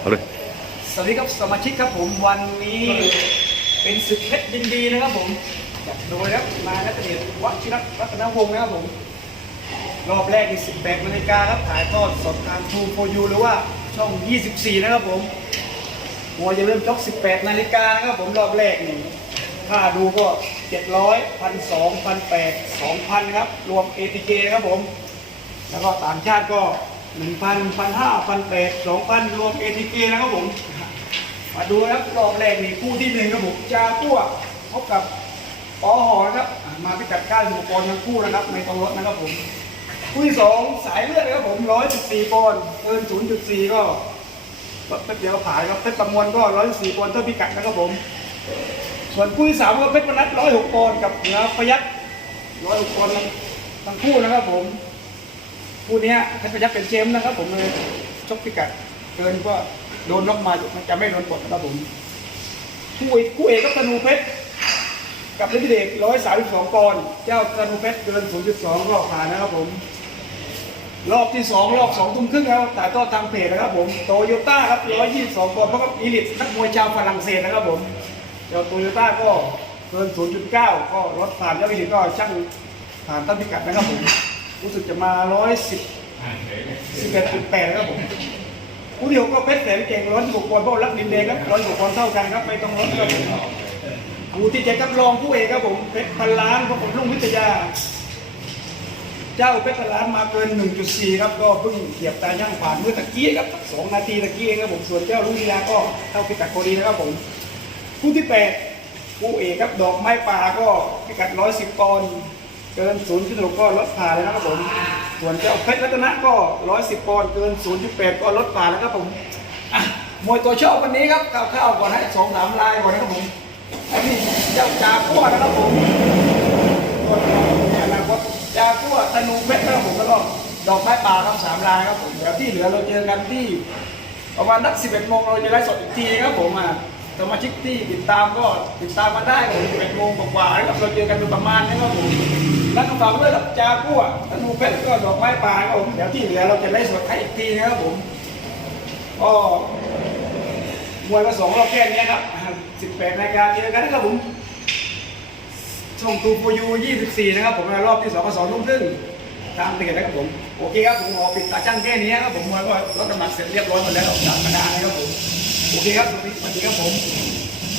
เอาเลยสวัสดีครับสมาชิกครับผมวันนี้เป็นศึกเพชรยินดีนะครับผมจัดโดยครับนานัทเดชวัชิรรัตนวงศ์นะครับผมรอบแรกที่18นาฬิกาครับถ่ายทอดสดทางทูโฟยูหรือว่าช่อง 24 นะครับผมหัวจะเริ่มชก18นาฬิกานะครับผมรอบแรกนี่ค่าดูก็ 700 1,200 1,800 2,000 ครับ รวม ATK ครับผม แล้วก็ต่างชาติก็ 1,000 1,500 1,800 2,000รวม ATK นะครับผม มาดูนะครับรอบแรกนี่คู่ที่หนึ่งครับผมจากั้วพบกับปอหอนะครับ มาพิกัด9 6ปอนด์ทั้งคู่นะครับในตรงรถนะครับผมคู่ที่สองสายเลือดนะครับผม114ปอนด์เกิน0.4ก็รถแป๊บเดียวผานครับเพชรประมวลก็114ปอนด์เท่าพิกัดนะครับผม ส่วนคู่ที่สามก็เพชรมนัด106ปอนด์กับเหนือพยัคฆ์106ปอนด์ทั้งคู่นะครับผม คู่นี้ยเพชรพยัคฆ์เป็นเชมป์นะครับ ผมเลยชกพิกัดเกินก็โดนล็อกมาจะไม่โดนกดนะครับผมคู่เอกคู่เอกก็ธนูเพชรกับฤทธิเดช132ปอนด์เจ้าธนูเพชรเกิน0.2ก็ผ่านนะครับผมรอบที่2รอบ2ทุ่มครึ่งแล้วถ่ายทางเพจนะครับผมโตโยต้าครับ122ปอนด์เพราะกับอีลิทนักมวยชาวฝรั่งเศสนะครับผมเจ้าโตโยต้าก็เกิน 0.9 ก็รถผ่านแล้วอีลิทก็ช่างผ่านตั้งพิกัดนะครับผม รู้สึกจะมา110 11.8นะครับผมผู้เดียวก็เพชรแสนเก่งร้อยสิบหกปอนด์เพราะรักดินแดงครับร้อยสิบหกปอนด์เท่ากันครับไม่ต้องลดครับผู้ที่เจ็ดครับรองผู้เอกครับผมเพชรพันล้านเพราะผมลุงวิทยา เจ้าเพชรพันล้านมาเกิน 1.4 ครับก็เพิ่งเหยียบตาย่างผ่านเมื่อตะกี้ครับสองนาทีตะกี้เองครับผมส่วนเจ้าลุงวิทยาก็เท่าพิกัดโคดีนะครับผมผู้ที่แปดผู้เอกครับดอกไม้ป่าก็พิกัด110ปอนด์ เกิน 0.6 ก็ลดผ่านเลยนะครับผม ส่วนเจ้าเพชรรัตนะก็ 110 ปอนด์เกิน 0.8 ก็ลดผ่านแล้วครับผมมวยตัวชอบวันนี้ครับคร่าวๆก่อนให้สองสามลายก่อนนะครับผมอันนี้เจ้าจากัวนะครับผมอนาคตจากัวธนูเพชรนะครับผมแล้วก็ดอกไม้ป่าครับสามลายครับผมเดี๋ยวที่เหลือเราเจอกันที่ประมาณนัก11โมงเราจะไลฟ์สดอีกทีครับผมอะ สมาชิกที่ติดตามก็ติดตามมาได้ผม11โมงกว่าๆนะครับเราเจอกันประมาณนี้ครับผมแล้วก็ฝากด้วยรับจากัวธนูเพชรก็ดอกไม้ป่าครับผมเดี๋ยวที่เหลือเราจะไลฟ์สดให้อีกทีนะครับผมก็มวยมาสองรอบแค่นี้ครับ18รายกาเจอกันนะครับผมช่องตูปูยู24นะครับผมในรอบที่2ก็2ทุ่มครึ่ง ตามเตือนะครับผม โอเคครับผมขอปิดตาช่างแค่นี้ครับผมมวยก็รถน้ำหนักเสร็จเรียบร้อยหมดแล้วจากคณะนะครับผม โอเคครับสวัสดีครับผม